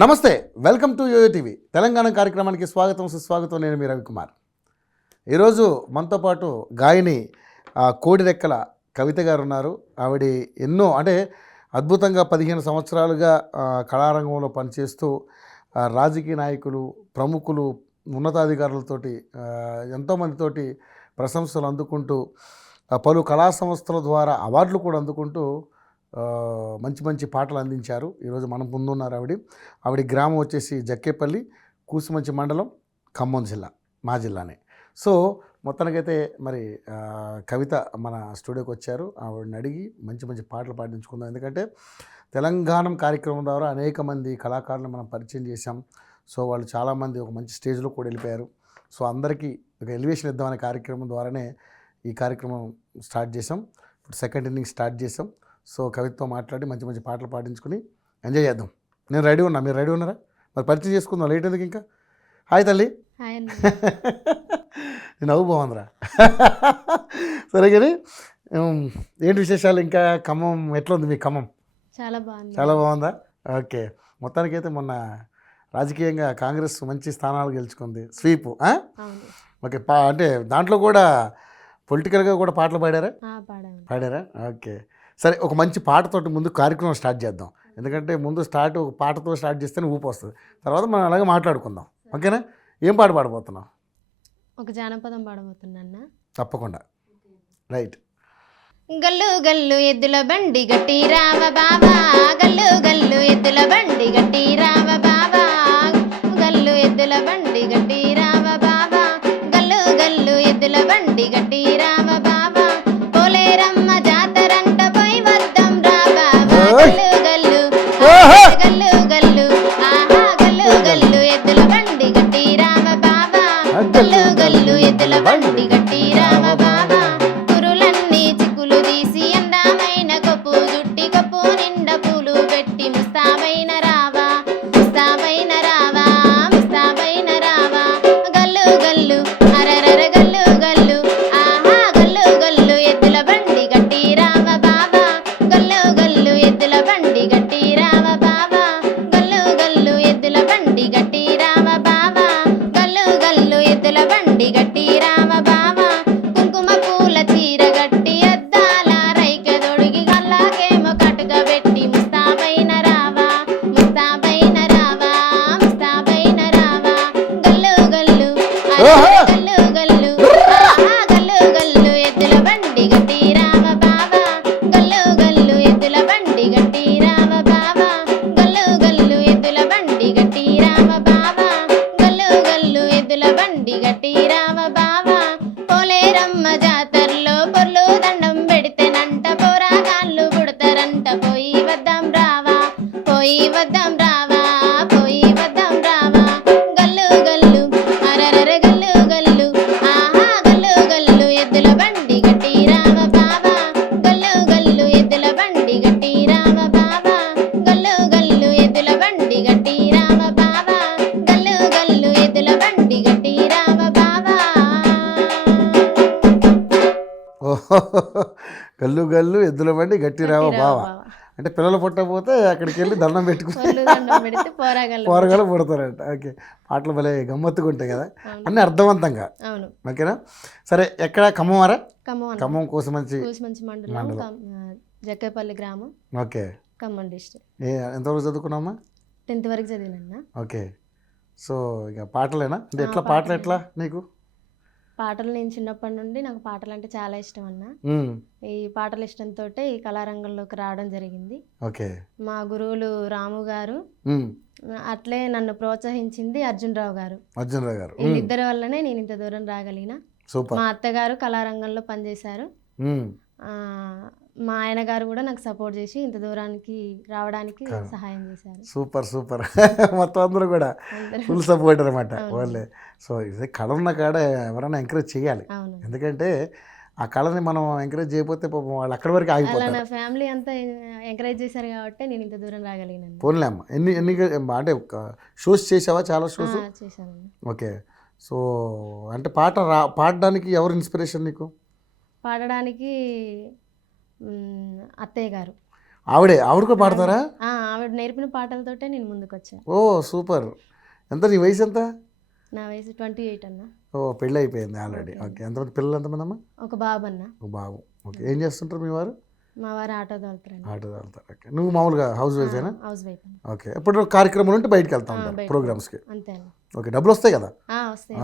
నమస్తే, welcome to YoYo TV Telangana కార్యక్రమానికి స్వాగతం సుస్వాగతం. నేను మీ రవికుమార్. ఈరోజు మనతో పాటు గాయని కోడిరెక్కల కవిత గారు ఉన్నారు. ఆవిడ ఎన్నో అద్భుతంగా 15 సంవత్సరాలుగా కళారంగంలో పనిచేస్తూ రాజకీయ నాయకులు, ప్రముఖులు, ఉన్నతాధికారులతోటి ఎంతోమందితోటి ప్రశంసలు అందుకుంటూ పలు కళా సంస్థల ద్వారా అవార్డులు కూడా అందుకుంటూ మంచి మంచి పాటలు అందించారు. ఈరోజు మనం ముందున్నారు. ఆవిడ గ్రామం వచ్చేసి జక్కేపల్లి, కూసుమంచి మండలం, ఖమ్మం జిల్లా, మా జిల్లానే. సో మొత్తానికైతే మరి కవిత మన స్టూడియోకి వచ్చారు. ఆవిడని అడిగి మంచి మంచి పాటలు పాటించుకుందాం. ఎందుకంటే తెలంగాణ కార్యక్రమం ద్వారా అనేక మంది కళాకారులను మనం పరిచయం చేశాం. సో వాళ్ళు చాలామంది ఒక మంచి స్టేజ్లో కూడా వెళ్ళిపోయారు. సో అందరికీ ఒక ఎలివేషన్ ఇద్దామనే కార్యక్రమం ద్వారానే ఈ కార్యక్రమం స్టార్ట్ చేసాం. ఇప్పుడు సెకండ్ ఇన్నింగ్ స్టార్ట్ చేసాం. సో కవితతో మాట్లాడి మంచి మంచి పాటలు పాటించుకుని ఎంజాయ్ చేద్దాం. నేను రెడీ ఉన్నా, మీరు రెడీ ఉన్నారా? మరి పరిచయం చేసుకుందాం, లేట్ ఎందుకు ఇంకా. హాయ్ తల్లి. నేను నవ్వు బాగుందిరా. సరే కానీ ఏంటి విశేషాలు? ఇంకా ఖమ్మం ఎట్లా ఉంది మీ ఖమ్మం? చాలా బాగుందా? ఓకే. మొత్తానికైతే మొన్న రాజకీయంగా కాంగ్రెస్ మంచి స్థానాలు గెలుచుకుంది, స్వీప్. ఓకే. దాంట్లో కూడా పొలిటికల్గా కూడా పాటలు పాడారా? ఓకే. సరే, ఒక మంచి పాటతోటి ముందు కార్యక్రమం స్టార్ట్ చేద్దాం. ఎందుకంటే ముందు ఒక పాటతో స్టార్ట్ చేస్తేనే ఊపు వస్తుంది. తర్వాత మనం అలాగే మాట్లాడుకుందాం, ఓకేనా? ఏం పాట పాడబోతున్నావు? ఒక జానపదం పాడబోతున్నా. తప్పకుండా. రైట్. గల్లు గల్లు ఎద్దుల బండి గట్టి రావ బాబా, గల్లు గల్లు ఎద్దుల బండి గట్టి రావ బాబా, గల్లు ఎద్దుల బండి గట్టి రావ బాబా, గల్లు గల్లు ఎద్దుల బండి గట్టి రావ బాబా, పోలేరమ్మ జాతరంట పోయి వద్దాం రా బాబా, గల్లు గల్లు గల్లు గల్లు ఆహా, గల్లు గల్లు ఎద్దుల బండి గట్టి రావ బాబా, గల్లు గల్లు ఎద్దుల బండి గట్టి రావ బాబా, కురులన్నీ చిక్కులు తీసి అందమైన కప్పు జుట్టి కప్పు నిండా పూలు పెట్టి ముస్తాబైన రావా, ముస్తాబైన రావా, ముస్తాబైన రావా, గల్లు గల్లు అరరర గల్లు గల్లు ఆహా, గల్లు గల్లు ఎద్దుల బండి గట్టి రావ బాబా, గల్లు గల్లు ఎద్దుల బండి గట్టి రావ బాబా, గల్లు గల్లు ఎద్దుల బండి గట్టి రావ బాబా, గల్లు గల్లు ఎద్దుల బండి గట్టి రావ బాబా, కుంకుమ పూల చీర గట్టి అద్దాల రైకె దొడిగి గల్లాకేమో కటుక పెట్టి ముస్తాబైన రావా, ముస్తాబైన రావా, ముస్తాబైన రావా, గల్లు గల్లు అరరర గల్లు గల్లు ఆహా, గల్లు గల్లు ఎద్దుల బండి గట్టి రావ బాబా, గల్లు గల్లు ఎద్దుల బండి గట్టి రావ బాబా, గల్లు గల్లు ఎద్దుల బండి గట్టి రావ బాబా, గల్లు గల్లు ఎద్దుల బండి గట్టి రావ బాబా, పోలేరమ్మ జాతరలో పొర్లు దండం పెడితేనంట పోరాగాళ్ళు పుడతారంట, పోయి వద్దాం రావా, పోయి వద్దాం రావా, పోయి వద్దాం రావా, గల్లు గల్లు అరరర గల్లు గల్లు ఆహా, గల్లు గల్లు ఎద్దుల బండి గట్టి రావ బాబా, గల్లు గల్లు ఎద్దుల బండి గట్టి రావ బాబా, గల్లు గల్లు ఎద్దుల బండి గట్టి రావ బాబా, గల్లు గల్లు ఎద్దుల బండి గట్టి రావ బాబా. ఓహో, గల్లు గల్లు ఎద్దుల బండి గట్టి రావ బావా. అంటే పిల్లలు పుట్టకపోతే అక్కడికి వెళ్ళి దండం పెట్టుకుని పొర్లు దండం పెడితే పోరాగాళ్ళు పోరగాలు పుడతారంట. ఓకే. పాటలు భలే గమ్మత్తుగా ఉంటాయి కదా, అన్నీ అర్థవంతంగా. అవును. ఓకేనా? సరే, ఎక్కడ? ఖమ్మంవారా? ఖమ్మం ఖమ్మం కూసుమంచి కూసుమంచి మండలం, జక్కేపల్లి గ్రామం, ఓకే. ఖమ్మం డిస్ట్రిక్ట్. ఎంతవరకు చదువుకున్నామా? 10th వరకు చదివినన్నా. ఓకే. సో ఇక పాటలేనా? అంటే ఎట్లా పాటలు ఎట్లా నీకు? పాటలు నేను చిన్నప్పటి నుండి నాకు పాటలు అంటే చాలా ఇష్టం అన్న. ఈ పాటల ఇష్టంతో ఈ కళారంగంలోకి రావడం జరిగింది. ఓకే. మా గురువులు రాము గారు, అట్లే నన్ను ప్రోత్సహించింది అర్జున్ రావు గారు. వీళ్ళిద్దరి వల్లనే నేను ఇంత దూరం రాగలిగిన. సూపర్. మా అత్తగారు కళారంగంలో పనిచేశారు. మా ఆయన గారు కూడా నాకు సపోర్ట్ చేసి ఇంత దూరానికి రావడానికి సహాయం చేశారు. Super super. మొత్తం అందరూ కూడా ఫుల్ సపోర్ట్ అనమాట వాళ్ళే. సో ఇది కళ ఉన్న కాడ ఎవరైనా ఎంకరేజ్ చేయాలి. ఎందుకంటే ఆ కళని మనం ఎంకరేజ్ చేయకపోతే వాళ్ళు అక్కడి వరకు ఆగిపోతారు. నా ఫ్యామిలీ అంతా ఎంకరేజ్ చేశారు కాబట్టి నేను ఇంత దూరం రాగలిగినాను. పోన్లే అమ్మ. ఎన్ని అంటే షోస్ చేసావా? చాలా షోస్ చేశాను. ఓకే. సో అంటే పాడడానికి ఎవరు ఇన్స్పిరేషన్ నీకు? పాడడానికి అత్తయ్య గారు. ఆవిడ కూడా పాడతారా? ఆవిడ నేర్పిన పాటలతోటే నేను ముందుకు వచ్చాను. ఓ సూపర్. ఎంత నీ వయసు ఎంత? నా వయసు 28 అన్న. ఓ పెళ్ళి అయిపోయింది ఆల్రెడీ. ఓకే. ఎంతమంది పిల్లలు ఎంతమంది అమ్మా? ఒక బాబు అన్న. ఒక బాబు. ఓకే. ఏం చేస్తుంటారు మీ వారు? మా వారు ఆటో తోలుతారు. ఆటో వెళ్తారు. ఓకే. నువ్వు మామూలుగా హౌస్ వైఫేనా? Housewife. ఓకే. ఎప్పుడు కార్యక్రమాలు ఉంటే బయటకు వెళ్తా ఉంటారు ప్రోగ్రామ్స్కి. అంతే అన్న. ఓకే. డబ్బులు వస్తాయి కదా? వస్తాయి.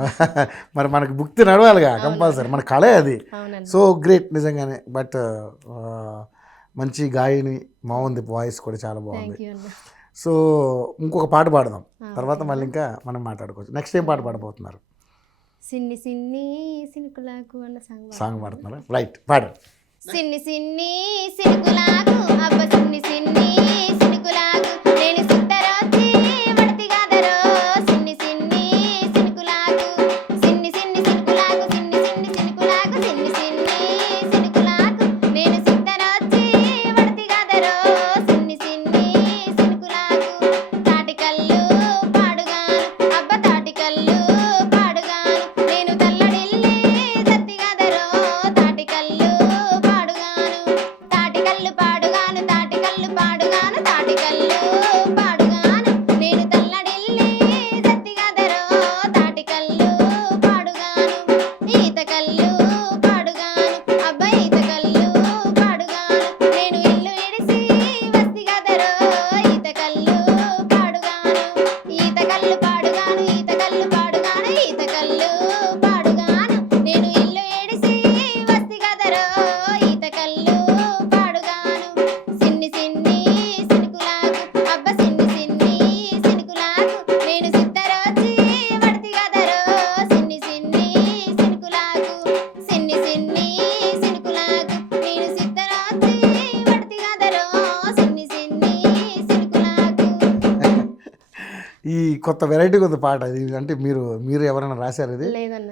మరి మనకి భుక్తి నడవాలిగా కంపల్సరీ, మన కళే అది. అవునండి. సో గ్రేట్ నిజంగానే. బట్ మంచి గాయని, బాగుంది, వాయిస్ కూడా చాలా బాగుంది. థ్యాంక్ యూ అన్న. సో ఇంకొక పాట పాడదాం, తర్వాత మళ్ళీ ఇంకా మనం మాట్లాడుకోవచ్చు. నెక్స్ట్ ఏం పాట పాడబోతున్నారు? సిన్ని సిన్ని సినుకులాకు అన్న సాంగ్ పాడుతున్నారా? రైట్, పాడండి. సిన్ని సిన్ని సినుకులాకు అబ్బ సిన్ని సిన్ని సినుకులాకు నేను సిద్ధరొచ్చి వడతి గాదరో సిన్ని సిన్ని సినుకులాకు సిన్ని సిన్ని సినుకులాకు సిన్ని సిన్ని సినుకులాకు సిన్ని సిన్ని సినుకులాకు నేను సిద్ధరొచ్చి వడతి గాదరో సిన్ని సిన్ని సినుకులాకు తాటికల్లు పాడుగాను అబ్బ తాటికల్లు పాడుగాను నేను తల్లడిల్లి సత్తి గాదరో తాటికల్లు తాటికల్లు పాడుగాను తాటికల్లు పాడుగాను తాటికల్లు పాడుగాను నేను తల్లడిల్లి సత్తిగాదరో తాటికల్లు పాడుగాను ఈతకల్లు పాడుగాను అబ్బ ఈతకల్లు పాడుగాను నేను ఇల్లు ఇడిసి వస్తిగాదరో ఈతకల్లు పాడుగాను ఈతకల్లు పాడుగాను ఈతకల్లు పాడుగాను ఈతకల్లు పాడుగాను నేను ఇల్లు ఇడిసి వస్తిగాదరో ఈతకల్లు సిన్ని సిన్ని సినుకులాకు అబ్బ సిన్ని సిన్ని సినుకులాకు నేను సిద్ధరొచ్చి వడతి గదరో సిన్ని సిన్ని సినుకులాకు సిన్ని సిన్ని సినుకులాకు నేను సిద్ధరొచ్చి వడతి గదరో సిన్ని సిన్ని సినుకులాకు. ఈ కొత్త వెరైటీగా ఉంది పాట ఇది. అంటే మీరు ఎవరైనా రాశారు ఇది? లేదన్న,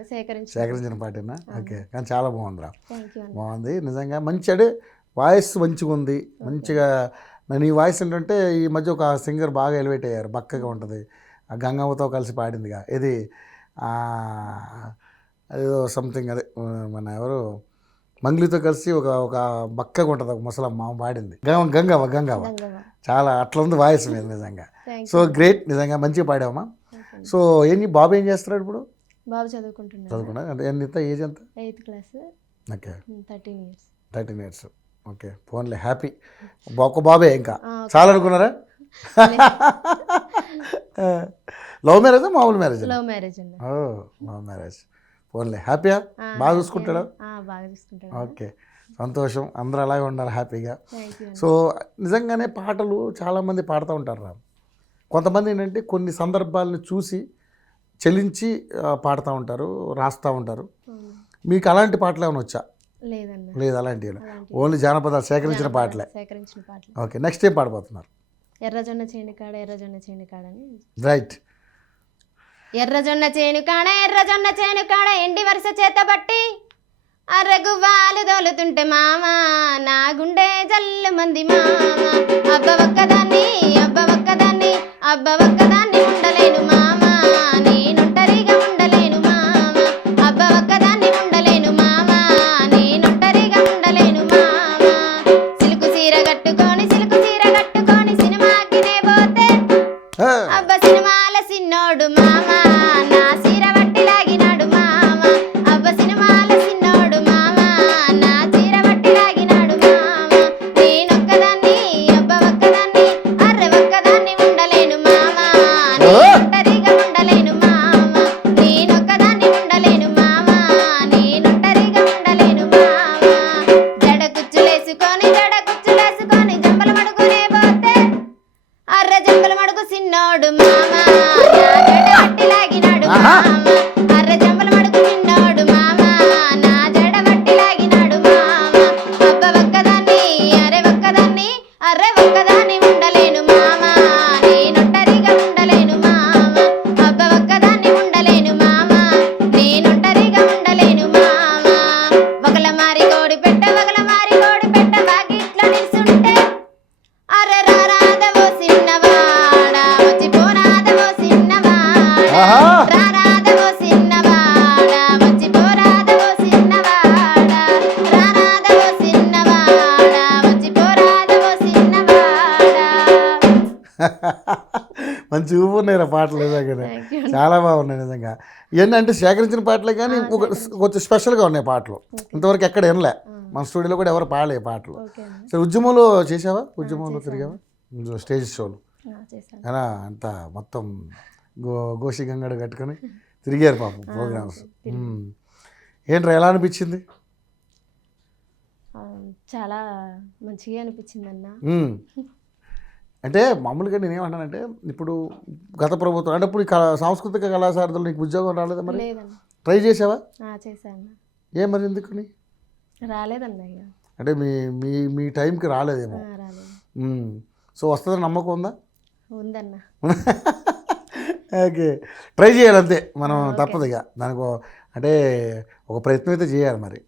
సేకరించిన పాటేనా? ఓకే. కానీ చాలా బాగుందిరా. థ్యాంక్ యూ అన్న. బాగుంది నిజంగా. మంచి అంటే వాయిస్ మంచిగా ఉంది. మంచిగా నేను ఈ వాయిస్ ఏంటంటే ఈ మధ్య ఒక సింగర్ బాగా ఎలివేట్ అయ్యారు, బక్కగా ఉంటుంది, ఆ గంగమ్మతో కలిసి పాడిందిగా, ఇది అదేదో సంథింగ్, అదే మన ఎవరు మంగ్లీతో కలిసి ఒక ఒక బక్కగా ఉంటుంది ఒక ముసలమ్మ పాడింది, గంగవ్వ. గంగవ్వ. చాలా అట్లా ఉంది వాయిస్ మీద నిజంగా. థ్యాంక్ సో గ్రేట్, నిజంగా మంచిగా పాడావమ్మా. సో బాబు ఏం చేస్తున్నాడు ఇప్పుడు? బాబు చదువుకుంటున్నాడు. చదువుకున్నా అంటే ఎంత ఏజ్ ఎంత? 8th class. Okay. 13 years. 13 years. Okay. ఫోన్లే హ్యాపీ. ఒక బాబే ఇంకా చాలా అనుకున్నారా? లవ్ మ్యారేజా మామూలు మ్యారేజ్? లవ్ మ్యారేజ్ అండి. Love marriage. ఫోన్లే హ్యాపీయా? బాగా చూసుకుంటాడా? బాగా చూసుకుంటాడు. ఓకే, సంతోషం. అందరూ అలాగే ఉండాలి హ్యాపీగా. Thank you. సో నిజంగానే పాటలు చాలామంది పాడుతూ ఉంటారు రా. కొంతమంది ఏంటంటే కొన్ని సందర్భాలను చూసి చెలించి పాడుతూ ఉంటారు, రాస్తూ ఉంటారు. మీకు అలాంటి పాటలు ఏమైనా వచ్చా? లేదన్న. లేదు అలాంటివి, ఓన్లీ జానపదాలు సేకరించిన పాటలే. ఓకే. నెక్స్ట్ ఏం పాడబోతున్నారు? ఎర్రజొన్న చేనుకాడ ఎర్రజొన్న చేనుకాడ అని. రైట్. ఎర్రజొన్న చేనుకాడ ఎర్రజొన్న చేనుకాడ ఎండి వరుస చేతబట్టి అర్రగువ్వాలు దోలుతుంటే మామ నా గుండె జల్లు మంది మామ అబ్బ ఒక్కదాన్ని అబ్బ ఒక్కదాన్ని అబ్బ ఒక్కదాన్ని ఉండలేను మామ నేనుంటరిగా ఉండలేను మామ అబ్బ ఒక్కదాన్ని ఉండలేను మామ నేనుంటరిగా ఉండలేను మామ సిలుకు చీర కట్టుకొని సినిమాకినే పోతే అబ్బ సినిమాల సిన్నోడు మామ నా చీర వట్టి లాగినాడు మామ అబ్బ సినిమాల సిన్నోడు మామ నా చీర వట్టి లాగినాడు మామ నేనొక్కదాన్ని అబ్బ ఒక్కదాన్ని అర్రె ఒక్కదాన్ని ఉండలేను మామ మంచి ఊపు ఉన్నాయి పాటలు నిజంగానే Thank you. చాలా బాగున్నాయి నిజంగా. ఇవన్నీ అంటే సేకరించిన పాటలే కానీ కొంచెం స్పెషల్గా ఉన్నాయి పాటలు. ఇంతవరకు ఎక్కడ వినలే, మన స్టూడియోలో కూడా ఎవరు పాడలే ఈ పాటలు. ఓకే అన్న. సరే, ఉద్యమంలో చేసావా? ఉద్యమంలో తిరిగావా? స్టేజ్ షోలు చేశాను. ఎలా అంత మొత్తం గోషి గంగడ కట్టుకొని తిరిగారు పాపం ప్రోగ్రామ్స్. ఏంట్రా ఎలా అనిపించింది? చాలా మంచిగా అనిపించింది అన్న. అంటే మామూలుగా నేనేమంటానంటే ఇప్పుడు గత ప్రభుత్వం అంటే ఇప్పుడు ఈ సాంస్కృతిక కళాశారదలు నీకు ఉద్యోగం రాలేదా? మరి లేదన్న. ట్రై చేసావా? చేశాను. ఏం మరి ఎందుకని? రాలేదన్న. ఇక అంటే మీ మీ మీ టైంకి రాలేదేమో. రాలేదు. సో వస్తుందని నమ్మకం ఉందా? ఉందన్న. ఓకే, ట్రై చేయాలంతే మనం, తప్పదు ఇక దానికి. అంటే ఒక ప్రయత్నం అయితే చేయాలి మరి.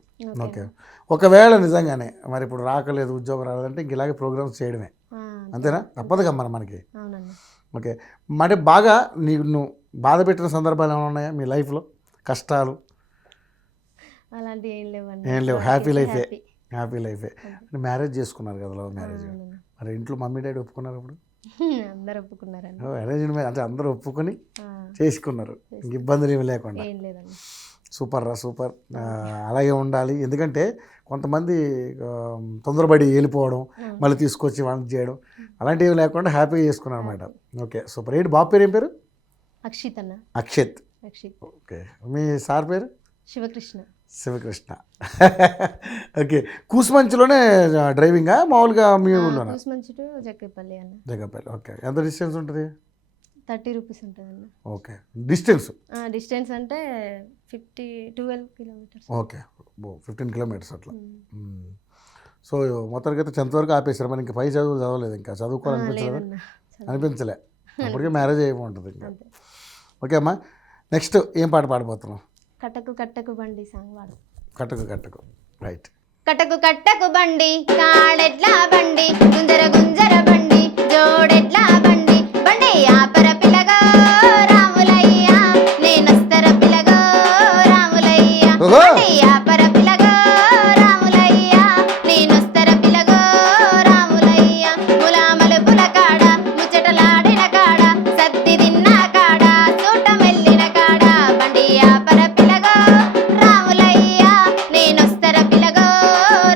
ఓకే, ఒకవేళ నిజంగానే మరి ఇప్పుడు రాకలేదు, ఉద్యోగం రాలేదంటే ఇంక ఇలాగే ప్రోగ్రామ్స్ చేయడమే, అంతేనా? తప్పదుగా మనకి. అవునన్న. ఓకే, అంటే బాగా నువ్వు బాధ పెట్టిన సందర్భాలు ఏమైనా ఉన్నాయా మీ లైఫ్లో? కష్టాలు అలాంటివి ఏం లేవన్న. ఏం లేవు, హ్యాపీ లైఫే. హ్యాపీ లైఫే. అంటే మ్యారేజ్ చేసుకున్నారు కదా, లవ్ మ్యారేజ్. మరి ఇంట్లో మమ్మీ డాడీ ఒప్పుకున్నారు అప్పుడు? అందరు ఒప్పుకున్నారన్న. అరేంజ్ మ్యారేజ్ అంటే అందరూ ఒప్పుకొని చేసుకున్నారు, ఇంక ఇబ్బందులు ఏమి లేకుండా. ఏం లేదన్న. సూపర్ రా, సూపర్. అలాగే ఉండాలి. ఎందుకంటే కొంతమంది తొందరపడి వెళ్ళిపోవడం, మళ్ళీ తీసుకొచ్చి వంట చేయడం అలాంటివి లేకుండా హ్యాపీగా చేసుకున్నారు అనమాట. Okay, super. ఏంటి బాబు పేరు? ఏం పేరు? అక్షిత్ అన్న. అక్షిత్. ఓకే, మీ సార్ పేరు? శివకృష్ణ. శివకృష్ణ. ఓకే, కూసుమంచిలోనే డ్రైవింగా మామూలుగా మీ ఊళ్ళోనా? కూసుమంచి టు జగ్గపల్లి అన్న. జగ్గపల్లి. ఓకే, ఎంత డిస్టెన్స్ ఉంటుంది? 30 రూపీస్ ఉంటుంది అన్న. ఓకే, డిస్టెన్స్ అంటే 12 కిలోమీటర్స్. ఓకే, 15 కిలోమీటర్స్ అట్లా. సో మొత్తానికి అయితే 10th వరకు ఆపేసారు. మరి ఇంకా పై చదువులు చదవలేదు, ఇంకా చదువుకోవాలనిపించలేదు? అనిపించలే, అప్పటికే మ్యారేజ్ అయిపో ఉంటుంది ఇంకా. ఓకే అమ్మా, నెక్స్ట్ ఏం పాట పాడబోతున్నావు? కట్టకు కట్టకు బండి సాంగ్ వాడు. కట్టకు కట్టకు, రైట్. కట్టకు కట్టకు బండి కాడెట్లా బండి, గుంజర గుంజర బండి జోడెట్లా బండి, బండి ఆపర పిలగో రాములయ్య, నేనొస్తర పిలగో రాములయ్య, బండి ఆపర పిలగో రాములయ్య, నేనొస్తర పిలగో రాములయ్య, ములామలు పులకాడ ముచ్చటలాడిన కాడ సత్తి తిన్న కాడ సూట మెల్లిన కాడ, బండి ఆపర పిలగో రాములయ్య, నేనొస్తర పిలగో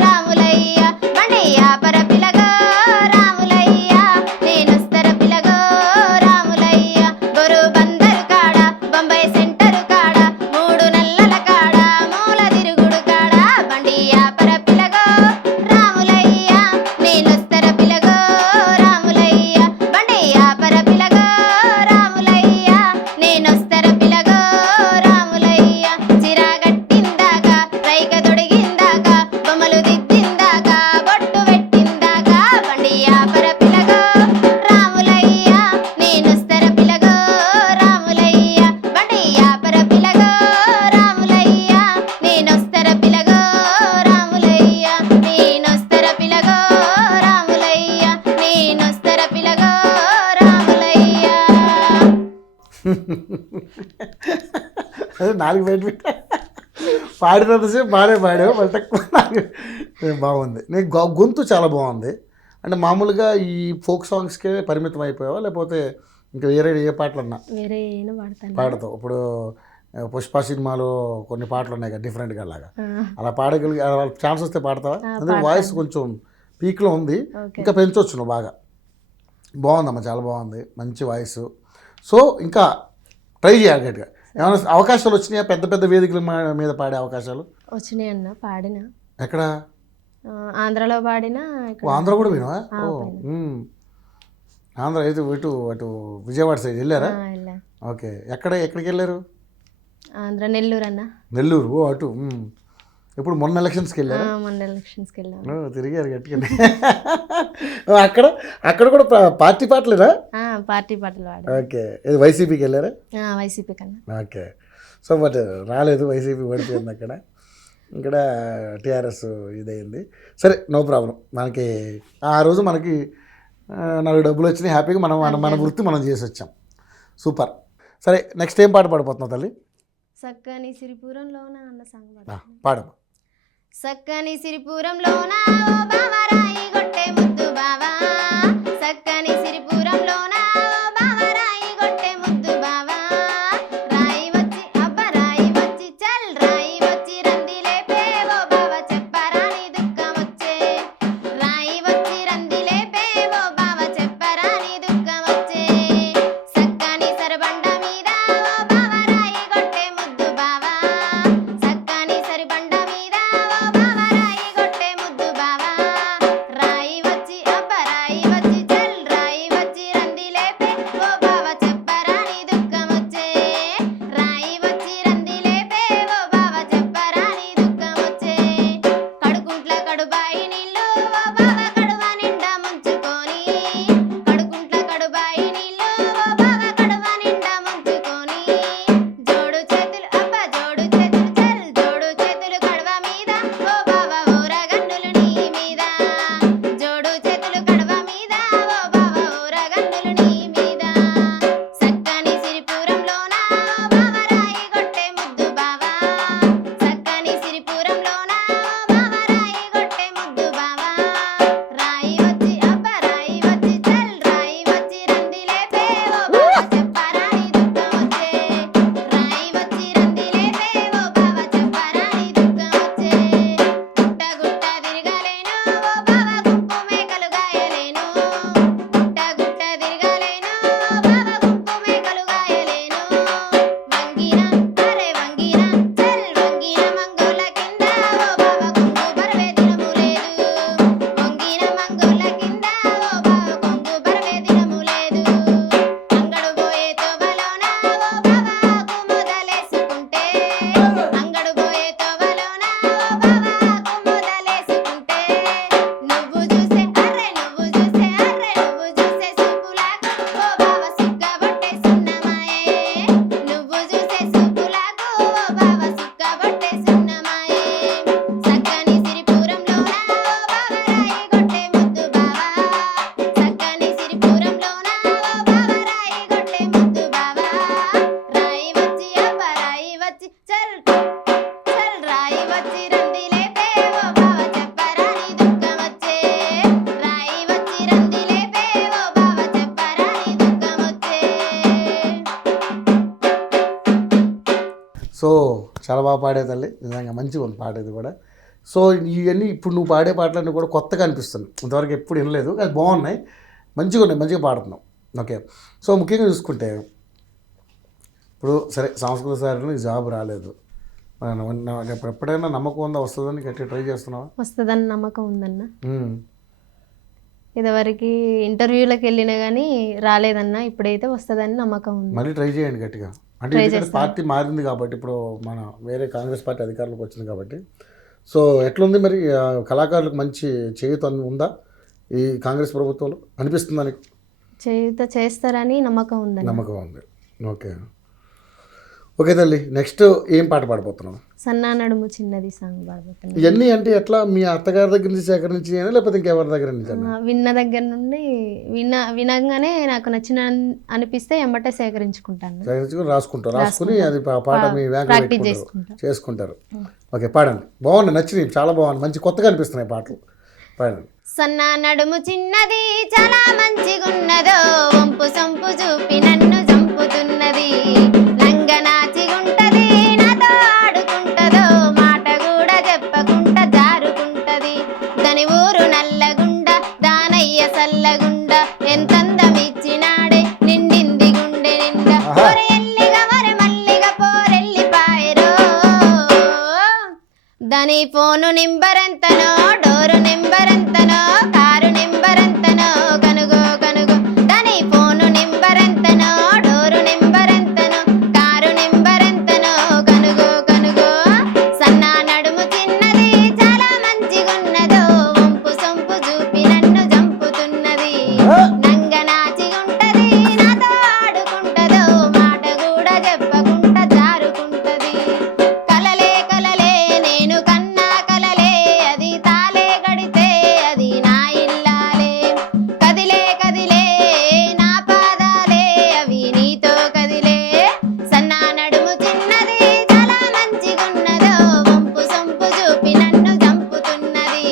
రాములయ్య, బండి ఆపర పిలగో రాములయ్య, నేనొస్తర పిలగో రాములయ్య, బొరు బందరు కాడ బొంబాయి సెంటరు కాడ మూడు నెలల కాడ మూల తిరుగుడు కాడ, బండి ఆపర పిలగో రాములయ్య, నేనొస్తర పిలగో రాములయ్య, బండి ఆపర పిలగో రాములయ్య, నేనొస్తర పిలగో రాములయ్య, చిరాగట్టిందాక రైక తొడిగిందాక బొమ్మలు దిద్దిందాక బొట్టు పెట్టిందాక, బండి ఆపర పిలగో రాములయ్య, నేనొస్తర పిలగో రాములయ్య, బండి ఆపర పిలగో రాములయ్య, నేనొస్తర పిలగో రాములయ్య, నేనొస్తర పిలగో రాములయ్య, నేనొస్తర పిలగో రాములయ్య. అదే 4 బయట పాడినంతసేపు బాగానే పాడావు, బట్ నాకు బాగుంది. నీకు గొంతు చాలా బాగుంది. అంటే మామూలుగా ఈ ఫోక్ సాంగ్స్కే పరిమితం అయిపోయావా, లేకపోతే ఇంకా వేరే ఏ పాటలు అన్నా వేరే ఏమైనా పాడతాను. పాడతావు? ఇప్పుడు పుష్ప సినిమాలో కొన్ని పాటలు ఉన్నాయి కదా డిఫరెంట్గా, అలాగా అలా పాడగలిగి ఛాన్స్ వస్తే పాడతావా? అందుకే వాయిస్ కొంచెం పీక్లో ఉంది, ఇంకా పెంచవచ్చు నువ్వు బాగా. బాగుందమ్మా, చాలా బాగుంది, మంచి వాయిస్. సో ఇంకా ట్రై చేయాలి గట్టిగా. ఏమైనా అవకాశాలు వచ్చినాయా? పెద్ద పెద్ద వేదికల మీద పాడే అవకాశాలు వచ్చినాయి అన్న. పాడిన ఎక్కడ? ఆంధ్రలో పాడిన. ఆంధ్ర కూడా వినవా? ఆంధ్ర అయితే అటు అటు విజయవాడ సైడ్ వెళ్ళారా? ఓకే, ఎక్కడికి వెళ్ళారు? ఆంధ్ర నెల్లూరు అన్న. నెల్లూరు. ఓ అటు. ఇప్పుడు మొన్న ఎలక్షన్స్కి వెళ్ళారు? మొన్న ఎలక్షన్స్కి వెళ్ళాము. తిరిగారు గట్టిగా. అక్కడ కూడా పార్టీ పాటలేదా? పార్టీ పాటలు పాడు. ఓకే, ఇది వైసీపీకి వెళ్ళారా? వైసీపీ కన్నా. ఓకే, సో బట్ రాలేదు, వైసీపీ ఓడిపోయింది అక్కడ. ఇక్కడ టీఆర్ఎస్ ఇదయింది. సరే, నో ప్రాబ్లం. మనకి ఆ రోజు మనకి 4 డబ్బులు వచ్చినాయి, హ్యాపీగా మనం మన వృత్తి మనం చేసి వచ్చాం. సూపర్. సరే, నెక్స్ట్ ఏం పాట పాడిపోతున్నావు తల్లి? సక్కని సిరిపురంలోన అన్న సాంగ్ పాడమ్మా. సక్కని సిరిపురంలోన ఓ బావరాయి గొట్టె ముద్దు బావా, సక్కని సిరిపురంలోన ఓ బావరాయి చాలా బాగా పాడే తల్లి, నిజంగా మంచిగా ఉంది పాట ఇది కూడా. సో ఇవన్నీ ఇప్పుడు నువ్వు పాడే పాటలన్నీ కూడా కొత్తగా అనిపిస్తుంది, ఇంతవరకు ఎప్పుడు వినలేదు, అది బాగున్నాయి, మంచిగా ఉన్నాయి, మంచిగా పాడుతున్నావు. ఓకే. సో ముఖ్యంగా చూసుకుంటే ఇప్పుడు సరే సంస్కృత సారిలో ఈ జాబ్ రాలేదు, ఎప్పుడైనా నమ్మకం ఉందా వస్తుందని గట్టిగా ట్రై చేస్తున్నావా? వస్తుందని నమ్మకం ఉందన్న. ఇదివరకు ఇంటర్వ్యూలకు వెళ్ళినా కానీ రాలేదన్న, ఇప్పుడైతే వస్తుందని నమ్మకం ఉంది. మళ్ళీ ట్రై చేయండి గట్టిగా. అంటే ఎందుకంటే పార్టీ మారింది కాబట్టి, ఇప్పుడు మన వేరే కాంగ్రెస్ పార్టీ అధికారంలోకి వచ్చింది కాబట్టి. సో ఎట్లుంది మరి కళాకారులకు మంచి చేయూత ఉందా ఈ కాంగ్రెస్ ప్రభుత్వంలో అనిపిస్తుందా నీకు? చేయూత చేస్తారని నమ్మకం ఉందని. నమ్మకం ఉంది. ఓకే ఓకే తల్లి, నెక్స్ట్ ఏం పాట పాడబోతున్నావు? సన్నా నడుము చిన్నది సాంగ్ పాడబోతున్నాను. ఇవన్నీ అంటే ఎట్లా మీ అత్తగారి దగ్గర నుంచి సేకరించి లేకపోతే ఇంకెవరి దగ్గర నుంచి? విన్న దగ్గర నుండి వినగానే నాకు నచ్చిన అనిపిస్తే ఎంబటే సేకరించుకుంటాను, రాసుకుని అది పాట మీ ప్రాక్టీస్ చేసుకుంటారు. ఓకే పాడండి, బాగుంది, నచ్చినాయి, చాలా బాగుంది, మంచి కొత్తగా అనిపిస్తున్నాయి పాటలు, పాడండి. సన్నా నడుము చిన్నది చాలా మంచిగున్నదో, వంపు సొంపు చూపి నన్ను చంపుతున్నది, నంగనాచిగుంటది నాతో ఆడుకుంటదో, మాట కూడా చెప్పకుండా జారుకుంటది, దాని ఊరు నల్లగుండ దానయ్య సల్లగుండ, ఎంతందమిచ్చినాడే నిండింది గుండె నిండా, ఎల్లిగా మరి మల్లిగా పోరెల్లిపాయరో, దాని ఫోను నెంబరెంతనో, డోరు నెంబరెంతనో, కారు నెంబరెంతనో కనుగో కనుగో, దాని ఫోను నెంబరెంతనో, డోరు నెంబరెంతనో, కారు నెంబరెంతనో కనుగో కనుగో, సన్నా నడుము చిన్నది చాలా మంచిగున్నదో, వంపు సొంపు చూపి నన్ను చంపుతున్నది, నంగనాచిగుంటది నాతో ఆడుకుంటదో, మాట కూడా చెప్పకుండా జారుకుంటది, కలలే కలలే నేను కన్నా కలలే, అది తాలే గడితే అది నా ఇల్లాలే, కదిలే కదిలే నా పాదాలే అవి నీతో కదిలే, సన్నా నడుము చిన్నది చాలా మంచిగున్నదో, వంపు సొంపు చూపి నన్ను చంపుతున్నది,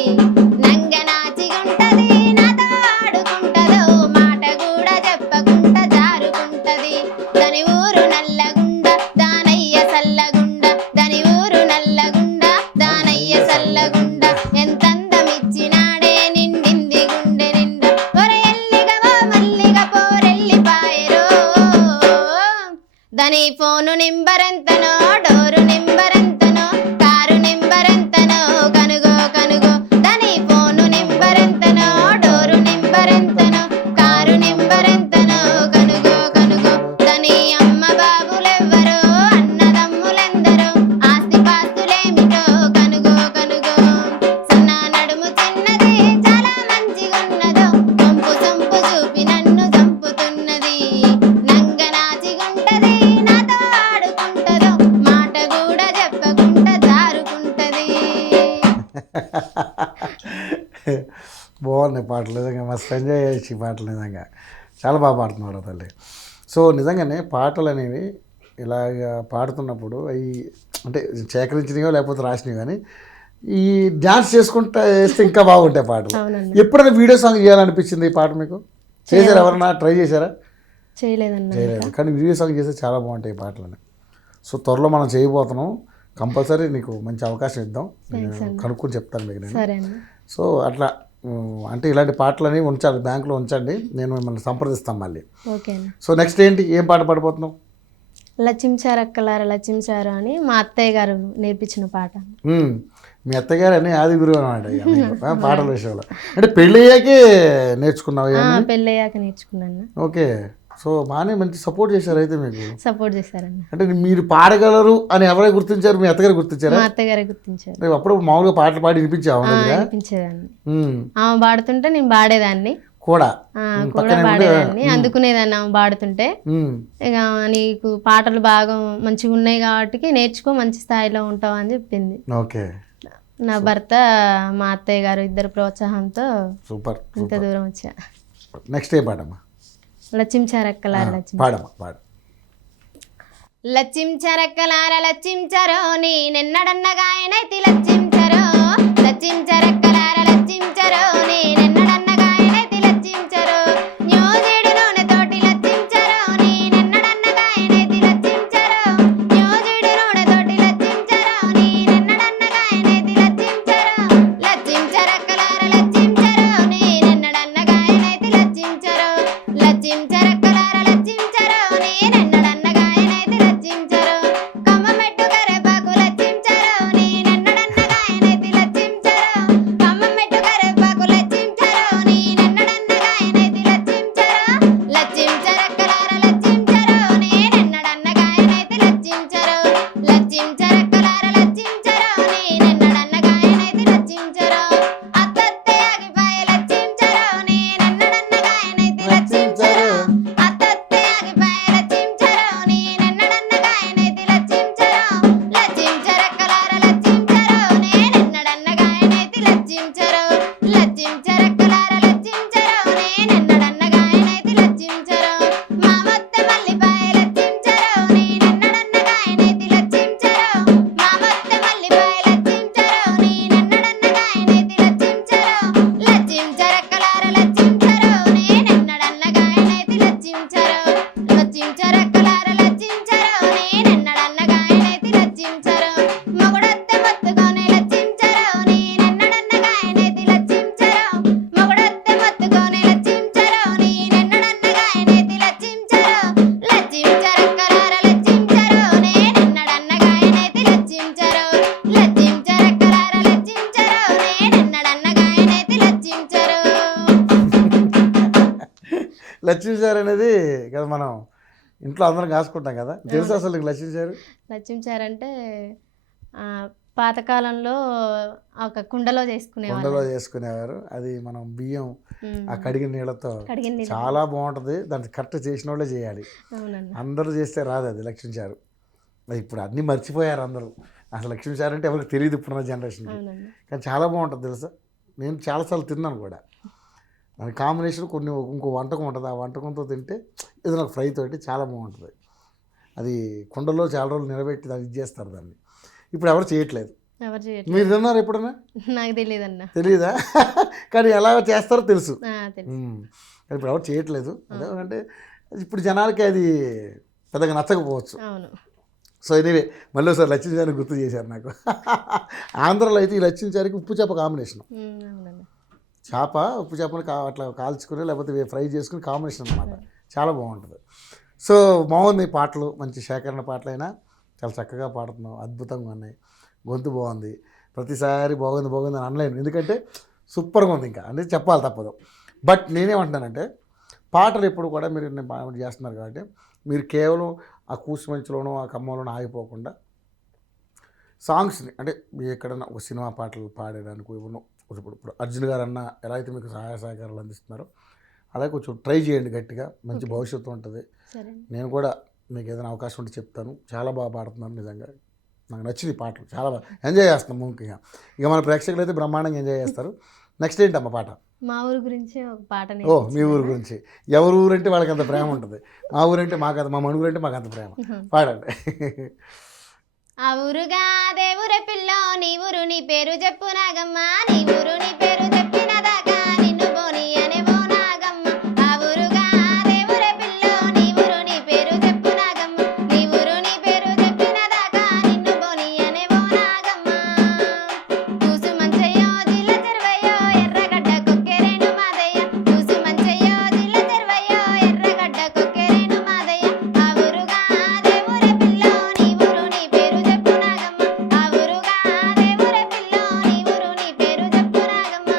నంగనాచిగుంటది నాతో ఆడుకుంటదో, మాట కూడా చెప్పకుండా జారుకుంటది, దాని ఊరు నల్లగుండ దానయ్య సల్లగుండ, దాని ఊరు నల్లగుండ దానయ్య సల్లగుండ, ఎంతందమిచ్చినాడే నిండింది గుండె నిండా, ఒరే ఎల్లిగవో మల్లిగా పోరెల్లిపాయరో, దాని ఫోను నెంబరెంతనో, డోరు నెంబరెంతనో, కారు నెంబరెంతనో కనుగో కనుగో, దాని ఫోను నెంబరెంతనో, డోరు నెంబరెంతనో, కారు నెంబరెంతనో కనుగో కనుగో, దాని అమ్మ బాబులెవ్వరో, అన్నదమ్ములెందరో, ఆస్తి పాస్తులేమిటో కనుగో కనుగో, సన్నా నడుము చిన్నది చాలా మంచిగున్నదో, వంపు సొంపు చూపి నన్ను చంపుతున్నది, నంగనాచిగుంటది నాతో ఆడుకుంటదో, మాట కూడా చెప్పకుండా జారుకుంటది. బాగున్నాయి పాటలు, నిజంగా మస్తు ఎంజాయ్ చేయొచ్చు ఈ పాటలు, నిజంగా చాలా బాగా పాడుతున్నాడు తల్లి. సో నిజంగానే పాటలు అనేవి ఇలాగ పాడుతున్నప్పుడు అవి అంటే సేకరించినవో లేకపోతే రాసినవి కానీ ఈ డ్యాన్స్ చేసుకుంటా వేస్తే ఇంకా బాగుంటాయి పాటలు. అవునన్న. ఎప్పుడైనా వీడియో సాంగ్ చేయాలనిపించింది ఈ పాట మీకు? చేశారు, ఎవరన్నా ట్రై చేశారా? చేయలేదన్న. చేయలేదు, కానీ వీడియో సాంగ్ చేస్తే చాలా బాగుంటాయి ఈ పాటలని. సో త్వరలో మనం చేయబోతున్నాం, కంపల్సరీ నీకు మంచి అవకాశం ఇద్దాం, కనుక్కొని చెప్తాను మీకు నేను. సరే అన్న. సో అట్లా అంటే ఇలాంటి పాటలని ఉంచాలి, బ్యాంకులో ఉంచండి, నేను మిమ్మల్ని సంప్రదిస్తాను మళ్ళీ. ఓకే అన్న. సో నెక్స్ట్ ఏంటి, ఏం పాట పాడిపోతున్నావు? లచ్చించారక్కలార లచ్చించారు అని మా అత్తయ్య గారు నేర్పించిన పాట. మీ అత్తగారు అని ఆది గురువు అనమాట ఇక మీకు, పాటల విషయంలో. అంటే పెళ్ళి అయ్యాకే నేర్చుకున్నావు? పెళ్ళయ్యాక నేర్చుకున్నాను. ఓకే. సో బాగానే మంచి సపోర్ట్ చేశారు అయితే మీకు. సపోర్ట్ చేశారన్న. అంటే మీరు పాడగలరు అని ఎవరే గుర్తించారు? మీ అత్తగారు గుర్తించారా? మా అత్తగారే గుర్తించారు. అప్పుడు మామూలుగా పాటలు పాడి వినిపించావు? వినిపించేదాన్ని, ఆమె పాడుతుంటే నేను పాడేదాన్ని కూడా పాడేదాన్ని, అందుకునేదాన్ని ఆమె పాడుతుంటే. ఇక నీకు పాటలు బాగా మంచిగా ఉన్నాయి కాబట్టి నేర్చుకో, మంచి స్థాయిలో ఉంటావు అని చెప్పింది. ఓకే. నా భర్త మా అత్తయ్య గారు ఇద్దరు ప్రోత్సాహంతో సూపర్ ఇంత దూరం వచ్చా. నెక్స్ట్ ఏ పాడమ్మా? లచ్చించారక్కలార లచ్చించారక్కలార లచ్చించరో, నేనెన్నడన్నగా ఆయనైతే లచ్చించరో, లచ్చించారక్కలార లచ్చించరో, నేనెన్నడన్నగా ఆయనైతే లచ్చించరో, న్యూజిడి నూనె తోటి లచ్చించరో, నేనెన్నడన్నగా ఆయనైతే లచ్చించరో, న్యూజిడి నూనె తోటి లచ్చించరక్కలార లచ్చించరో నేనెన్నడన్నగాయనైతి లచ్చించరో అత్తత్తే ఆగిపాయ లచ్చించరో నేనెన్నడన్నగాయనైతి లచ్చించరో అత్తత్తే ఆగిపాయ లచ్చించరో నేనెన్నడన్నగాయనైతి లచ్చించరో లచ్చించరక్కలార లచ్చించరో నేనెన్నడన్నగాయనైతి లచ్చించరో లచ్చించరక్కలార లచ్చించరో నేనెన్నడన్నగాయనైతి లచ్చించరో మామొత్త మల్లిపాయ లచ్చించరో నేనెన్నడన్నగాయనైతి లచ్చించరో మామొత్త మల్లిపాయ లచ్చించరో నేనెన్నడన్నగాయనైతి లచ్చించరో లచ్చించరక్కలార లచ్చించరో నేనెన్నడన్నగాయనైతి లచ్చించరో లచ్చించరక్కలార లచ్చించరో నేనెన్నడన్నగాయనైతి లచ్చించరో మొగుడొత్త మొత్తుకోనే లచ్చించరో నేనెన్నడన్నగాయనైతి లచ్చించరో మొగుడొత్త మొత్తుకోనే లచ్చించరో నేనెన్నడన్నగాయనైతి లచ్చించరో లచ్చించరక్కలార లచ్చించరో నేనెన్నడన్నగాయనైతి లచ్చించరో లచ్చించరక్కలార లచ్చించరో నేనెన్నడన్నగాయనైతి లచ్చించరో లక్ష్మీసారి అనేది కదా మనం ఇంట్లో అందరం కాసుకుంటాం కదా తెలుసు అసలు నీకు లక్ష్మీసారి లచ్చించారంటే పాతకాలంలో ఒక కుండలో చేసుకునేవాళ్ళు కొండలో చేసుకునేవారు అది మనం బియ్యం ఆ కడిగిన నీళ్ళతో కడిగిన నీళ్ళు. చాలా బాగుంటుంది దాన్ని కరెక్ట్ చేసిన వాళ్ళే చేయాలి అవునన్న అందరూ చేస్తే రాదు అది లక్ష్మీసారు అది ఇప్పుడు అన్నీ మర్చిపోయారు అందరూ అసలు లక్ష్మీసారి అంటే ఎవరికి తెలియదు ఇప్పుడున్న జనరేషన్కి అవునన్న కానీ చాలా బాగుంటుంది తెలుసా నేను చాలాసార్లు తిన్నాను కూడా దాని కాంబినేషన్ కొన్ని ఇంకో వంటకం ఉంటుంది ఆ వంటకంతో తింటే ఏదైనా ఫ్రై తోటి చాలా బాగుంటుంది అది కుండలో చాలా రోజులు నిలబెట్టి దాన్ని ఇది చేస్తారు దాన్ని ఇప్పుడు ఎవరు చేయట్లేదు ఎవరు చేయట్లేదు మీరు తిన్నారు ఎప్పుడన్నా నాకు తెలియదన్న తెలియదా కానీ ఎలా చేస్తారో తెలుసు తెలుసు కానీ ఇప్పుడు ఎవరు చేయట్లేదు అదే అంటే ఇప్పుడు జనాలకి అది పెద్దగా నచ్చకపోవచ్చు అవును సో ఎనీవే మళ్ళీ ఒకసారి లచ్చించారికి గుర్తు చేశారు నాకు ఆంధ్రలో అయితే ఈ లచ్చించారికి ఉప్పు చేప కాంబినేషన్ అవునన్న చేప ఉప్పు చేపని అట్లా కాల్చుకుని లేకపోతే ఫ్రై చేసుకుని కాంబినేషన్ అనమాట చాలా బాగుంటుంది సో బాగుంది పాటలు మంచి సేకరణ పాటలైనా చాలా చక్కగా పాడుతున్నావు అద్భుతంగా ఉన్నాయి గొంతు బాగుంది ప్రతిసారి బాగుంది బాగుంది అని అనలేను ఎందుకంటే సూపర్గా ఉంది ఇంకా అనేది చెప్పాలి తప్పదు బట్ నేనేమంటున్నానంటే పాటలు ఎప్పుడు కూడా మీరు బాగా చేస్తున్నారు కాబట్టి మీరు కేవలం ఆ కూసుమంచులోనో ఆ కమ్మలోనో ఆగిపోకుండా సాంగ్స్ని అంటే మీ ఎక్కడన్నా ఒక సినిమా పాటలు పాడేదానికి ఇప్పుడు అర్జున్ గారు అన్న ఎలా అయితే మీకు సహాయ సహకారాలు అందిస్తున్నారో అలాగే కొంచెం ట్రై చేయండి గట్టిగా మంచి భవిష్యత్తు ఉంటుంది సరే నేను కూడా మీకు ఏదైనా అవకాశం ఉంటే చెప్తాను చాలా బాగా పాడుతున్నాను నిజంగా నాకు నచ్చింది పాటలు చాలా బాగా ఎంజాయ్ చేస్తున్నాం ముఖ్యంగా ఇక మన ప్రేక్షకులు అయితే బ్రహ్మాండంగా ఎంజాయ్ చేస్తారు నెక్స్ట్ ఏంటమ్మా పాట మా ఊరు గురించి ఒక పాట ఓ మీ ఊరు గురించి ఎవరి ఊరంటే వాళ్ళకి అంత ప్రేమ ఉంటుంది మా ఊరంటే మాకు అంత మా మనుగురు అంటే మాకు అంత ప్రేమ పాడండి ఆ ఊరుగా దేవురే పిల్లో నీ ఊరు నీ పేరు చెప్పు నాగమ్మ నీ ఊరు నీ పేరు చెప్పినదాకా నిన్ను పోని అనే ఓ నాగమ్మ ఆ ఊరుగా దేవురే పిల్లో నీ ఊరు నీ పేరు చెప్పు నాగమ్మ నీ ఊరు నీ పేరు చెప్పినదాకా నిన్ను పోని అనే ఓ నాగమ్మ కూసు మంచయ్యో జిల్ల చెరువయ్యో ఎర్రగడ్డ కొక్కెరేను మాదయ్య కూసు మంచయ్యో జిల్ల చెరువయ్యో ఎర్రగడ్డ కొక్కెరేను మాదయ్య ఆ ఊరుగా దేవురే పిల్లో నీ ఊరు నీ పేరు చెప్పు నాగమ్మ ఆ ఊరుగా దేవురే పిల్లో నీ ఊరు నీ పేరు చెప్పు నాగమ్మ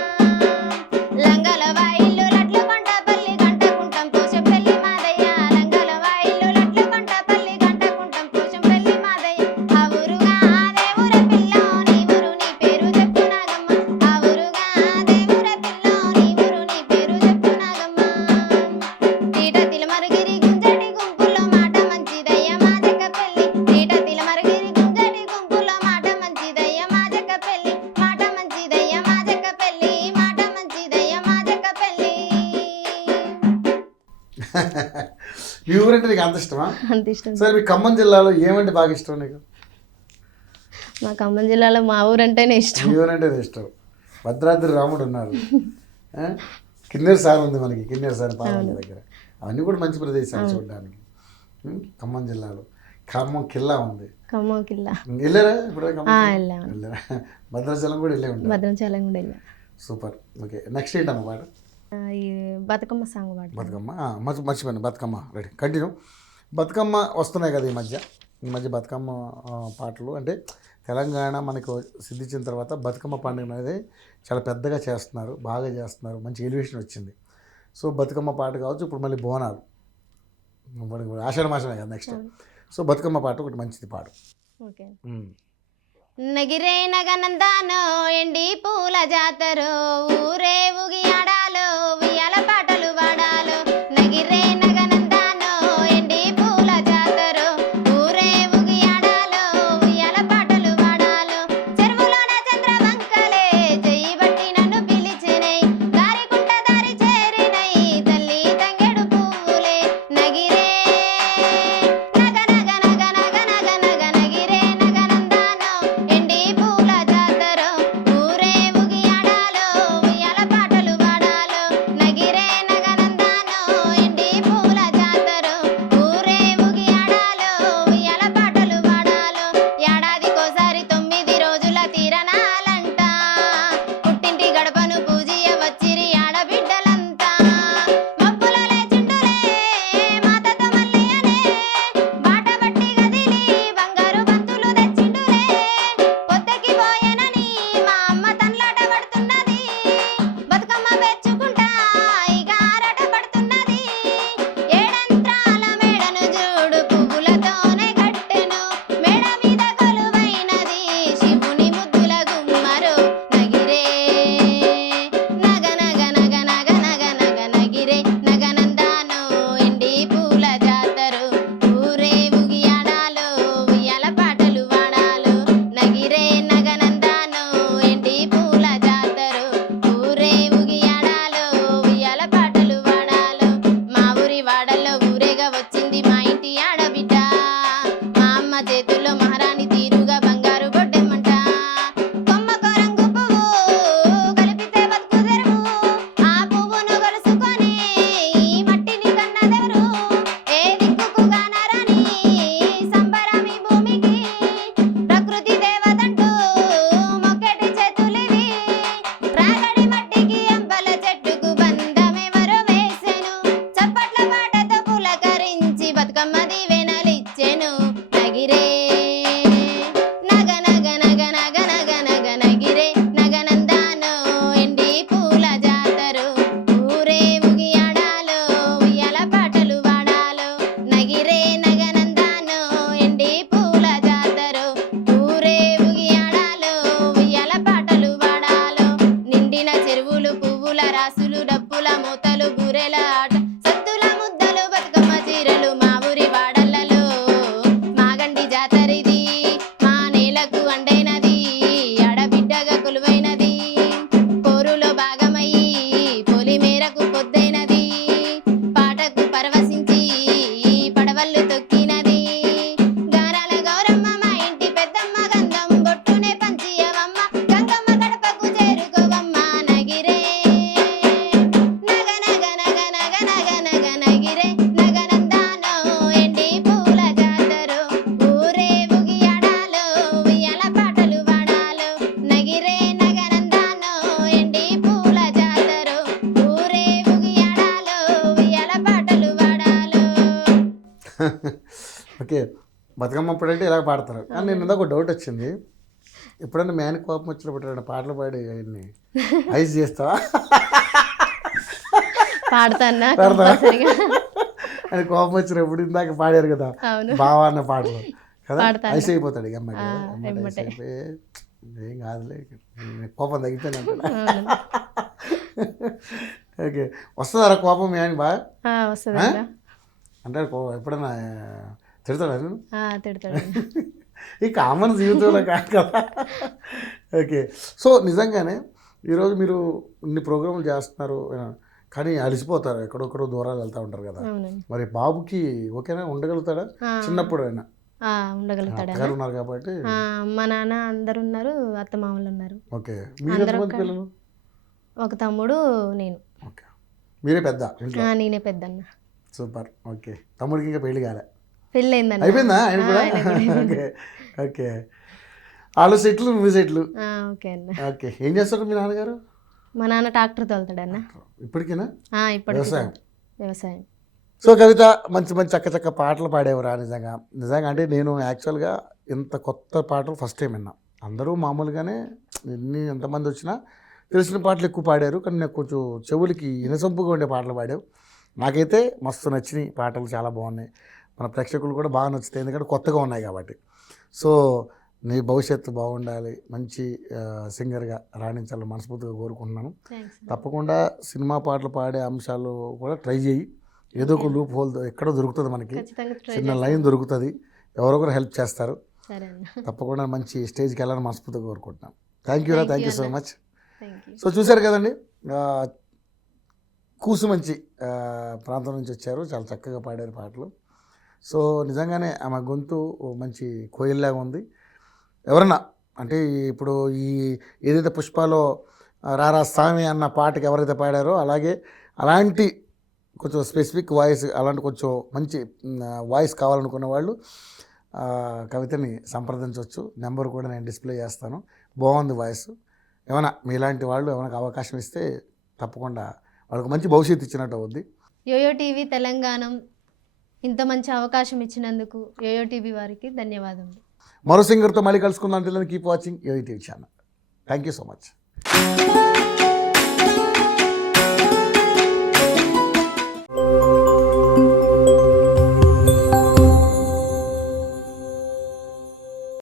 లంగల వాయిల్లు లట్లు కొంటపల్లి గంటకుంటం పోషంపల్లి మాదయ్య లంగల వాయిల్లు లట్లు కొంటపల్లి గంటకుంటం పోషంపల్లి మాదయ్య ఆ ఊరుగా దేవురే పిల్లో నీ ఊరు నీ పేరు చెప్పు నాగమ్మ ఆ ఊరుగా దేవురే పిల్లో నీ ఊరు నీ పేరు చెప్పు నాగమ్మ తీట తిలమరుగిరి గుంజటి గుంపులో మాట మంచిదయ్య మాజక పెళ్ళి తీట తిలమరుగిరి గుంజటి గుంపులో మాట మంచిదయ్య మాజక పెళ్ళి మాట మంచిదయ్య మాజక పెళ్ళి మాట మంచిదయ్య మాజక పెళ్ళి మీ ఊరంటే నీకు అంత ఇష్టమా అంత ఇష్టం సరే మీ ఖమ్మం జిల్లాలో ఏమంటే బాగా ఇష్టం నీకు మా ఖమ్మం జిల్లాలో మా ఊరంటేనే ఇష్టం మీ ఊరంటే ఇష్టం భద్రాద్రి రాముడు ఉన్నారు కిన్నెర సార్ ఉంది మనకి కిన్నెర సార్ పాలన దగ్గర అవన్నీ కూడా మంచి ప్రదేశాలు చూడడానికి ఖమ్మం జిల్లాలో ఖమ్మం కిల్లా ఉంది ఖమ్మం కిల్లా వెళ్ళారా ఇప్పుడు వెళ్ళాము వెళ్ళారా భద్రాచలం కూడా వెళ్ళే ఉంటారు భద్రాచలం కూడా వెళ్ళాం సూపర్ ఓకే నెక్స్ట్ ఏంటమ్మ పాట ఈ బతుకమ్మ సాంగ్ పాట బతుకమ్మ మర్చిపోయాను బతుకమ్మ రెడీ కంటిన్యూ బతుకమ్మ వస్తున్నాయి కదా ఈ మధ్య బతుకమ్మ పాటలు అంటే తెలంగాణ మనకు సిద్ధించిన తర్వాత బతుకమ్మ పండుగ అనేది చాలా పెద్దగా చేస్తున్నారు బాగా చేస్తున్నారు మంచి ఎలివేషన్ వచ్చింది సో బతుకమ్మ పాట కావచ్చు ఇప్పుడు మళ్ళీ బోనాలు ఆషాఢ మాసమే కదా నెక్స్ట్ సో బతుకమ్మ పాట ఒకటి మంచిది పాడు ఓకే. ఉమ్. నగిరే నగనందానో ఎండి పూల జాతరో ఊరే ఊగియాడాలో ఉయ్యాల పాటలు పాడాలో నగిరే నగనందానో ఎండి పూల జాతరో ఊరే ఊగియాడాలో ఉయ్యాల పాటలు పాడాలో చెరువులోన చంద్రవంకలే చెయ్యి బట్టి నన్ను పిలిచినై దారికుంట దారి చేరినై తల్లి తంగెడు పువ్వులే నగిరే నగ నగ నగ నగ నగ నగ నగిరే నగనందానో ఎండి పూల జాతరో ఊరే ఊగియాడాలో ఉయ్యాల పాటలు పాడాలో నగిరే నగనందానో ఎండి పూల జాతరో ఊరే ఊగియాడాలో ఉయ్యాల పాటలు పాడాలో ఏడాదికోసారి 9 రోజుల తీరనాలంట పుట్టింటి గడపను పూజియ వచ్చిరి ఆడబిడ్డలంతా మబ్బుల లేచిండులే మాతతో మల్లయ్యనే బాట బట్టి గదిలి బంగారు బంతులు తెచ్చిండులే పొద్దకి పోయేనని మా అమ్మ తన్లాట పడుతున్నది బతుకమ్మ పేర్చుకుంటా ఇక ఆరాట పడుతున్నది ఏడంత్రాల మేడను చూడు పువ్వులతోనే కట్టెను మేడ మీద కొలువైనది శివుని ముద్దుల గుమ్మరు నగిరే నగ నగ నగ నగ నగ నగ నగిరే నగనందానో ఎండి పూల జాతరు ఊరే ఊగియాడాలో ఉయ్యాల పాటలు పాడాలో నగిరే నగనందానో ఎండి పూల జాతరు ఊరే ఊగియాడాలో ఉయ్యాల పాటలు పాడాలో మా ఊరి వాడల్లో ఊరేగా వచ్చింది మా ఇంటి ఆడబిడ్డ మా అమ్మ చేతుల్లో మహారాణి తీరుగా బంగారు గొడ్డెమ్మంట కొమ్మకో రంగు పువ్వు కలిపితే బతుకు తెరువు ఆ పువ్వును గొలుసుకొని ఈ మట్టిని కన్నదెవరు ఏ దిక్కుకు గానరని సంబరమి భూమికి ప్రకృతి దేవతంటూ మొక్కటి చేతులివి రాగడి మట్టికి ఎంపల చెట్టుకు బంధమెవరు వేసెను చప్పట్ల పాటతో పులకరించి బతుకమ్మ దీవెనలిచ్చెను నగిరే నగ నగ నగ నగ నగ నగ నగిరే నగనందానో ఎండి పూల జాతరు ఊరే ఊగియాడాలో ఉయ్యాల పాటలు పాడాలో నగిరే నగనందానో ఎండి పూల జాతరు ఊరే ఊగియాడాలో ఉయ్యాల పాటలు పాడాలో నిండిన చెరువులు పువ్వుల రాసులు డప్పుల మూతలు బూరెల ఆట సత్తుల ముద్దలు బతుకమ్మ చీరలు మా ఊరి వాడలలో మాగండి జాతరిది మా నేలకు అండైనది ఆడబిడ్డగా కొలువైనది పోరులో భాగమయ్యి పొలి మేరకు పొద్దైనది పాటకు పరవశించి పడవళ్ళు తొక్కినది గారాల గౌరమ్మ మా ఇంటి పెద్దమ్మ గంధం బొట్టునే పంచియవమ్మ గంగమ్మ గడపకు చేరుకోవమ్మ నగిరే నగ నగ నగ నగ నగ నగ నగిరే నగనందానో ఎండి పూల జాతరు ఊరే ఊగియాడాలో ఉయ్యాల పాటలు పాడాలో నగిరే నగనందానో ఎండి పూల జాతరు ఊరే ఊగియాడాలో ఉయ్యాల పాటలు పాడాలో ఓకే, బతుకమ్మ అప్పుడంటే ఇలా పాడతారు. కానీ నేను ఇందాక ఒక డౌట్ వచ్చింది. ఎప్పుడైనా మ్యాన్ కోపం వచ్చినప్పుడు పాటలు పాడి ఆయన్ని ఐస్ చేస్తావా? పాడతానా పాడతావా? కంపల్సరిగా. అని కోపం వచ్చినప్పుడు ఇందాక పాడారు కదా అవును. బావా అన్న పాటలు కదా, పాడతాను. ఐస్ అయిపోతాడు ఇక అమ్మాయి కదా, అమ్మాయి ఐస్ ఎమ్మటే. అయిపోయి ఏం కాదులే కోపం తగ్గిపోయింది అంటాడు. అవును. ఓకే, వస్తుందా కోపం మ్యాన్ బాగా వస్తుందా? అంటే ఎప్పుడైనా తిడతాడా నేను? తిడతాడు. ఈ కామన్ జీవితంలో కాదు కదా. ఓకే, సో నిజంగానే ఈరోజు మీరు ఇన్ని ప్రోగ్రాములు చేస్తున్నారు కానీ అలసిపోతారు, ఎక్కడొక్కడో దూరాలు వెళ్తూ ఉంటారు కదా. అవునండి. మరి బాబుకి ఓకేనా, ఉండగలుగుతాడా? చిన్నప్పుడు అయినా ఉండగలుగుతాడా? అత్తగారు ఉన్నారు కాబట్టి. మా నాన్న అందరు ఉన్నారు, అత్త మామలు ఉన్నారు. ఓకే, మీరు ఎంతమంది పిల్లలు? ఒక తమ్ముడు, నేను. ఓకే, మీరే పెద్ద ఇంట్లో? నేనే పెద్దన్న. సూపర్. ఓకే, తమ్ముడికి ఇంకా పెళ్లి కాలే? పెళ్ళి అయిందన్న. అయిపోయిందా ఆయన కూడా? ఓకే ఓకే, వాళ్ళు సెట్లు నువ్వు సెట్లు. ఓకే అన్న. ఓకే, ఏం చేస్తాడు మీ నాన్నగారు? మా నాన్న ట్రాక్టర్ తోలుతాడన్న. ఇప్పటికేనా? ఇప్పటికి వ్యవసాయం. వ్యవసాయం. సో కవిత, మంచి మంచి చక్క పాటలు పాడేవరా నిజంగా. నిజంగా అంటే నేను యాక్చువల్గా ఇంత కొత్త పాటలు ఫస్ట్ టైం విన్నా. అందరూ మామూలుగానే ఎంతమంది వచ్చినా తెలిసిన పాటలు ఎక్కువ పాడారు, కానీ నాకు కొంచెం చెవులకి ఇనసొంపుగా ఉండే పాటలు పాడావు. నాకైతే మస్తు నచ్చినాయి పాటలు, చాలా బాగున్నాయి. మన ప్రేక్షకులు కూడా బాగా నచ్చుతాయి, ఎందుకంటే కొత్తగా ఉన్నాయి కాబట్టి. సో నీ భవిష్యత్తు బాగుండాలి, మంచి సింగర్గా రాణించాలని మనస్ఫూర్తిగా కోరుకుంటున్నాను. థ్యాంక్స్. తప్పకుండా సినిమా పాటలు పాడే అంశాలు కూడా ట్రై చేయి. ఏదో ఒక లూప్ హోల్ ఎక్కడో దొరుకుతుంది మనకి, ఖచ్చితంగా ట్రై చిన్న లైన్ దొరుకుతుంది, ఎవరో ఒకరు హెల్ప్ చేస్తారు. సరే అన్న. తప్పకుండా మంచి స్టేజ్కి వెళ్ళాలని మనస్ఫూర్తిగా కోరుకుంటున్నాను. థ్యాంక్ యూ రా, thank you so much. Thank you. So చూశారు కదండి, కూసుమంచి ప్రాంతం నుంచి వచ్చారు, చాలా చక్కగా పాడారు పాటలు. సో నిజంగానే ఆమె గొంతు మంచి కోయిల్లాగా ఉంది. ఎవరన్నా అంటే ఇప్పుడు ఈ ఏదైతే పుష్పలో రారా స్వామి అన్న పాటకి ఎవరైతే పాడారో అలాంటి కొంచెం స్పెసిఫిక్ వాయిస్, అలాంటి కొంచెం మంచి వాయిస్ కావాలనుకున్న వాళ్ళు కవితని సంప్రదించవచ్చు. నెంబర్ కూడా నేను డిస్ప్లే చేస్తాను. బాగుంది వాయిస్. ఏమైనా మీలాంటి వాళ్ళు ఏమైనా అవకాశం ఇస్తే తప్పకుండా వాళ్ళకి మంచి భవిష్యత్తు ఇచ్చినట్టు అవుద్ది. యోయో టీవీ తెలంగాణ ఇంత మంచి అవకాశం ఇచ్చినందుకు యోయో టీవీ వారికి ధన్యవాదములు. మరో సింగర్తో మళ్ళీ కలుసుకుందాం. Keep watching YoYo TV channel. Thank you so much.